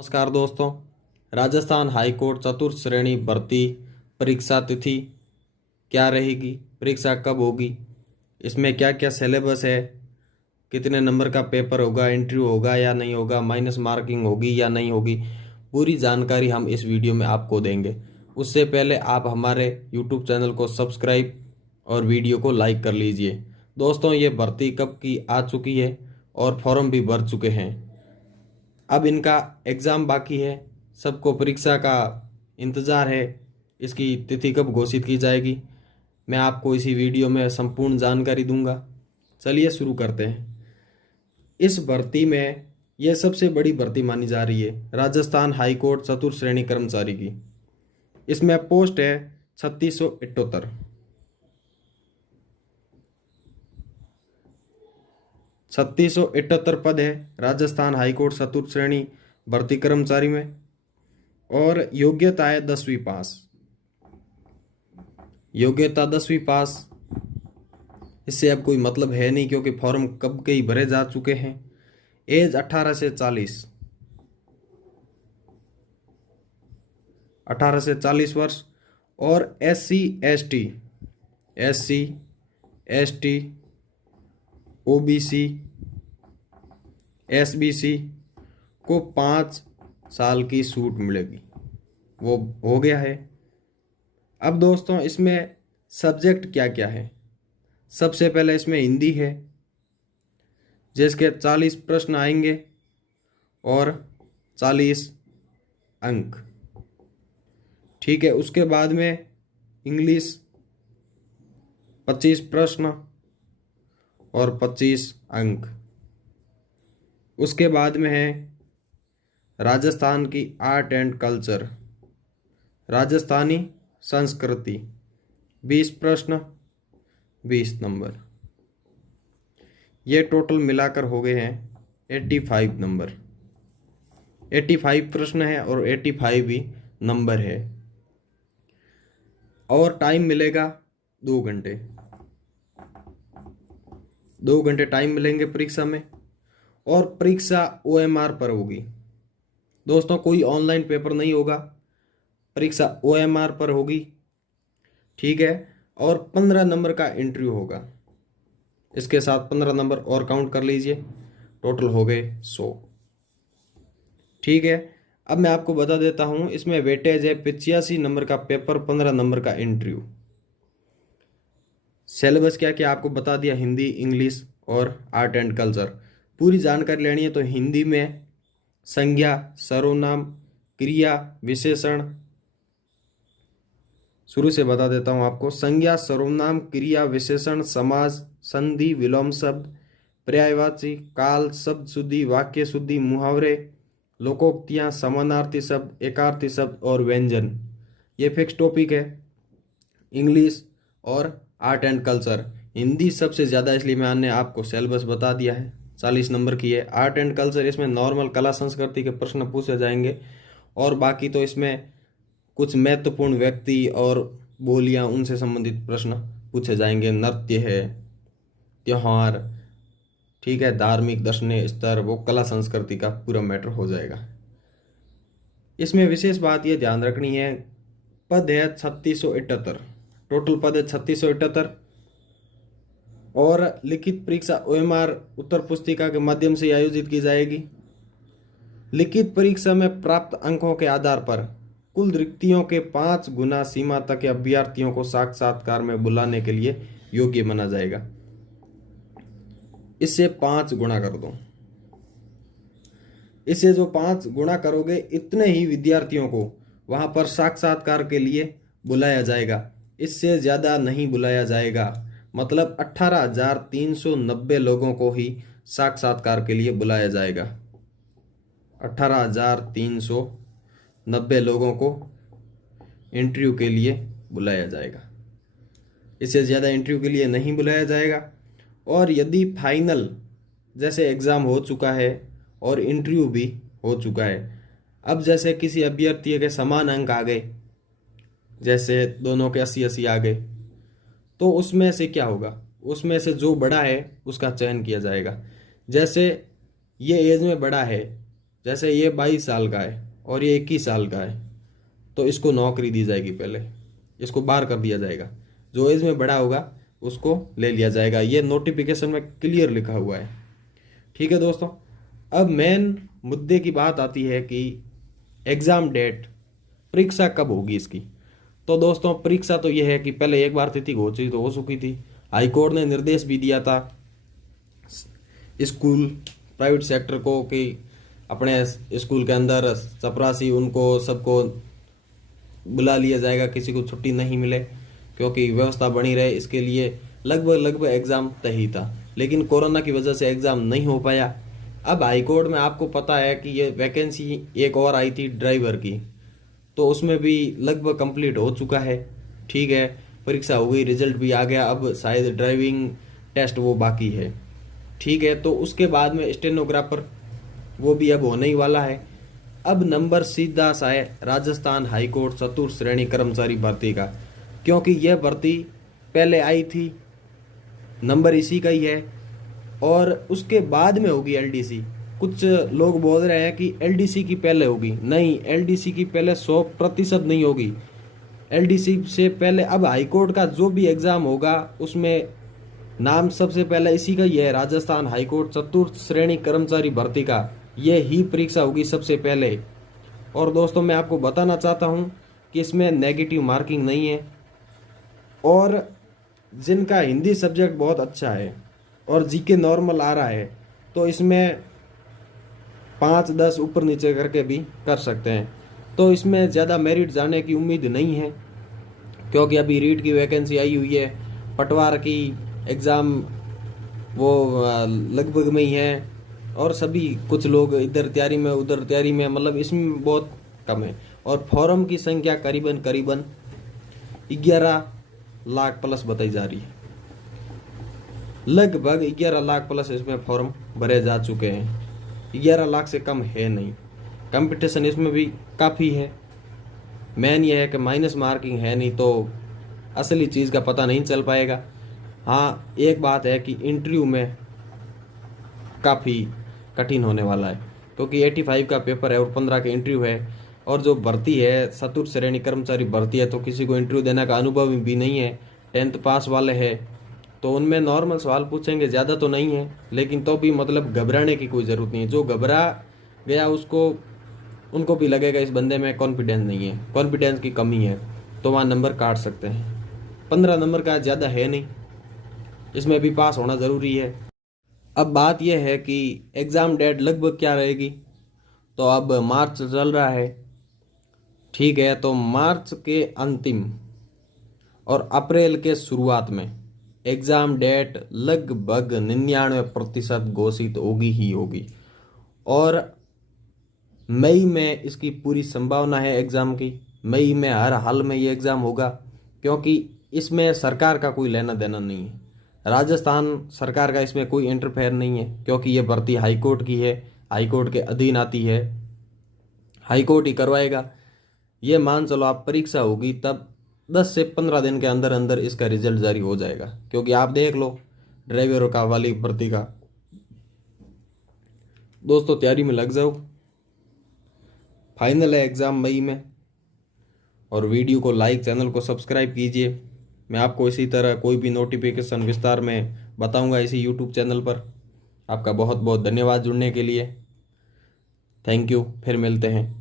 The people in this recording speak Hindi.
नमस्कार दोस्तों। राजस्थान हाई कोर्ट चतुर्थ श्रेणी भर्ती परीक्षा तिथि क्या रहेगी, परीक्षा कब होगी, इसमें क्या क्या सिलेबस है, कितने नंबर का पेपर होगा, इंटरव्यू होगा या नहीं होगा, माइनस मार्किंग होगी या नहीं होगी, पूरी जानकारी हम इस वीडियो में आपको देंगे। उससे पहले आप हमारे यूट्यूब चैनल को सब्सक्राइब और वीडियो को लाइक कर लीजिए। दोस्तों, ये भर्ती कब की आ चुकी है और फॉर्म भी भर चुके हैं। अब इनका एग्ज़ाम बाकी है, सबको परीक्षा का इंतज़ार है। इसकी तिथि कब घोषित की जाएगी, मैं आपको इसी वीडियो में संपूर्ण जानकारी दूंगा। चलिए शुरू करते हैं। इस भर्ती में यह सबसे बड़ी भर्ती मानी जा रही है, राजस्थान हाई कोर्ट चतुर्थ श्रेणी कर्मचारी की। इसमें पोस्ट है 3678। 3678 पद है राजस्थान हाईकोर्ट चतुर्थ श्रेणी भर्ती कर्मचारी में। और योग्यता है 10वीं पास। योग्यता 10वीं पास। इससे अब कोई मतलब है नहीं, क्योंकि फॉर्म कब के ही भरे जा चुके हैं। एज 18 से 40, 18 से 40 वर्ष। और एससी एसटी ओबीसी एसबीसी को 5 साल की छूट मिलेगी। वो हो गया है। अब दोस्तों, इसमें सब्जेक्ट क्या क्या है। सबसे पहले इसमें हिंदी है, जिसके 40 प्रश्न आएंगे और 40 अंक। ठीक है। उसके बाद में इंग्लिश 25 प्रश्न और 25 अंक। उसके बाद में है राजस्थान की आर्ट एंड कल्चर, राजस्थानी संस्कृति, 20 प्रश्न 20 नंबर। ये टोटल मिलाकर हो गए हैं 85 नंबर। 85 प्रश्न है और 85 भी नंबर है। और टाइम मिलेगा 2 घंटे। 2 घंटे टाइम मिलेंगे परीक्षा में। और परीक्षा OMR पर होगी दोस्तों, कोई ऑनलाइन पेपर नहीं होगा, परीक्षा OMR पर होगी। ठीक है। और 15 नंबर का इंटरव्यू होगा। इसके साथ 15 नंबर और काउंट कर लीजिए, टोटल हो गए 100। ठीक है। अब मैं आपको बता देता हूं, इसमें वेटेज है 85 नंबर का पेपर, 15 नंबर का इंटरव्यू। सिलेबस क्या क्या आपको बता दिया, हिंदी, इंग्लिश और आर्ट एंड कल्चर। पूरी जानकारी लेनी है तो हिंदी में संज्ञा, सर्वनाम, क्रिया, विशेषण। शुरू से बता देता हूं आपको। संज्ञा, सर्वनाम, क्रिया, विशेषण, समास, संधि, विलोम शब्द, पर्यायवाची, काल, शब्द शुद्धि, वाक्य शुद्धि, मुहावरे, लोकोक्तियां, समानार्थी शब्द, एकार्थी शब्द और व्यंजन। ये फिक्स टॉपिक है। इंग्लिश और आर्ट एंड कल्चर। हिंदी सबसे ज़्यादा, इसलिए मैंने आपको सिलेबस बता दिया है, 40 नंबर की है। आर्ट एंड कल्चर, इसमें नॉर्मल कला संस्कृति के प्रश्न पूछे जाएंगे। और बाकी तो इसमें कुछ महत्वपूर्ण व्यक्ति और बोलियां, उनसे संबंधित प्रश्न पूछे जाएंगे। नृत्य है, त्योहार, ठीक है, धार्मिक, दर्शनीय स्तर, वो कला संस्कृति का पूरा मैटर हो जाएगा। इसमें विशेष बात ये ध्यान रखनी है, पद है 3678, टोटल पद है 3678। और लिखित परीक्षा OMR उत्तर पुस्तिका के माध्यम से आयोजित की जाएगी। लिखित परीक्षा में प्राप्त अंकों के आधार पर कुल रिक्तियों के 5 गुना सीमा तक अभ्यर्थियों को साक्षात्कार में बुलाने के लिए योग्य माना जाएगा। इससे 5 गुना कर दो। इससे जो 5 गुना करोगे, इतने ही विद्यार्थियों को वहां पर साक्षात्कार के लिए बुलाया जाएगा। इससे ज़्यादा नहीं बुलाया जाएगा। मतलब 18,390 लोगों को ही साक्षात्कार के लिए बुलाया जाएगा। 18,390 लोगों को इंटरव्यू के लिए बुलाया जाएगा। इससे ज़्यादा इंटरव्यू के लिए नहीं बुलाया जाएगा। और यदि फाइनल जैसे एग्ज़ाम हो चुका है और इंटरव्यू भी हो चुका है, अब जैसे किसी अभ्यर्थी के समान अंक आ गए, जैसे दोनों के 80-80 आ गए, तो उसमें से क्या होगा, उसमें से जो बड़ा है उसका चयन किया जाएगा। जैसे ये एज में बड़ा है जैसे ये 22 साल का है और ये 21 साल का है, तो इसको नौकरी दी जाएगी, पहले इसको बाहर कर दिया जाएगा। जो एज में बड़ा होगा उसको ले लिया जाएगा। ये नोटिफिकेशन में क्लियर लिखा हुआ है। ठीक है दोस्तों, अब मेन मुद्दे की बात आती है कि एग्ज़ाम डेट, परीक्षा कब होगी इसकी। तो दोस्तों परीक्षा तो ये है कि पहले एक बार तिथि घोषित हो चुकी थी। हाईकोर्ट ने निर्देश भी दिया था स्कूल प्राइवेट सेक्टर को कि अपने स्कूल के अंदर चपरासी उनको सबको बुला लिया जाएगा, किसी को छुट्टी नहीं मिले, क्योंकि व्यवस्था बनी रहे। इसके लिए लगभग एग्ज़ाम तय ही था, लेकिन कोरोना की वजह से एग्ज़ाम नहीं हो पाया। अब हाईकोर्ट में आपको पता है कि ये वैकेंसी एक और आई थी ड्राइवर की, तो उसमें भी लगभग कंप्लीट हो चुका है। ठीक है, परीक्षा हो गई, रिजल्ट भी आ गया, अब शायद ड्राइविंग टेस्ट वो बाकी है। ठीक है, तो उसके बाद में स्टेनोग्राफर वो भी अब होने ही वाला है। अब नंबर सीधा सा है राजस्थान हाईकोर्ट चतुर्थ श्रेणी कर्मचारी भर्ती का, क्योंकि यह भर्ती पहले आई थी, नंबर इसी का ही है, और उसके बाद में होगी एलडीसी। कुछ लोग बोल रहे हैं कि एलडीसी की पहले होगी, नहीं, एलडीसी की पहले 100% नहीं होगी। एलडीसी से पहले अब हाईकोर्ट का जो भी एग्ज़ाम होगा उसमें नाम सबसे पहले इसी का ही है, राजस्थान हाईकोर्ट चतुर्थ श्रेणी कर्मचारी भर्ती का। ये ही परीक्षा होगी सबसे पहले। और दोस्तों मैं आपको बताना चाहता हूँ कि इसमें नेगेटिव मार्किंग नहीं है, और जिनका हिंदी सब्जेक्ट बहुत अच्छा है और जीके नॉर्मल आ रहा है, तो इसमें 5-10 ऊपर नीचे करके भी कर सकते हैं। तो इसमें ज़्यादा मेरिट जाने की उम्मीद नहीं है, क्योंकि अभी रीट की वैकेंसी आई हुई है, पटवार की एग्ज़ाम वो लगभग में ही है, और सभी कुछ लोग इधर तैयारी में उधर तैयारी में, मतलब इसमें बहुत कम है। और फॉर्म की संख्या करीबन 11 लाख प्लस बताई जा रही है। लगभग 11 लाख प्लस इसमें फॉर्म भरे जा चुके हैं, 11 लाख से कम है नहीं। कंपटीशन इसमें भी काफ़ी है। मेन ये है कि माइनस मार्किंग है नहीं, तो असली चीज़ का पता नहीं चल पाएगा। हाँ, एक बात है कि इंटरव्यू में काफ़ी कठिन होने वाला है, क्योंकि 85 का पेपर है और 15 का इंटरव्यू है। और जो भर्ती है चतुर्थ श्रेणी कर्मचारी भर्ती है, तो किसी को इंटरव्यू देने का अनुभव भी नहीं है, 10th पास वाले हैं, तो उनमें नॉर्मल सवाल पूछेंगे, ज़्यादा तो नहीं है, लेकिन तो भी मतलब घबराने की कोई ज़रूरत नहीं है। जो घबरा गया उनको भी लगेगा इस बंदे में कॉन्फिडेंस नहीं है, कॉन्फिडेंस की कमी है, तो वहाँ नंबर काट सकते हैं। 15 नंबर का ज़्यादा है नहीं, इसमें भी पास होना ज़रूरी है। अब बात यह है कि एग्ज़ाम डेट लगभग क्या रहेगी। तो अब मार्च चल रहा है, ठीक है, तो मार्च के अंतिम और अप्रैल के शुरुआत में एग्ज़ाम डेट लगभग 99% घोषित होगी ही होगी। और मई में इसकी पूरी संभावना है एग्ज़ाम की। मई में हर हाल में ये एग्ज़ाम होगा, क्योंकि इसमें सरकार का कोई लेना देना नहीं है। राजस्थान सरकार का इसमें कोई इंटरफेयर नहीं है, क्योंकि ये भर्ती हाईकोर्ट की है, हाईकोर्ट के अधीन आती है, हाईकोर्ट ही करवाएगा। ये मान चलो आप परीक्षा होगी तब 10 से 15 दिन के अंदर अंदर इसका रिजल्ट जारी हो जाएगा, क्योंकि आप देख लो ड्राइवर का वाली भर्ती का। दोस्तों तैयारी में लग जाओ, फाइनल है एग्ज़ाम मई में। और वीडियो को लाइक, चैनल को सब्सक्राइब कीजिए। मैं आपको इसी तरह कोई भी नोटिफिकेशन विस्तार में बताऊंगा इसी यूट्यूब चैनल पर। आपका बहुत बहुत धन्यवाद जुड़ने के लिए। थैंक यू, फिर मिलते हैं।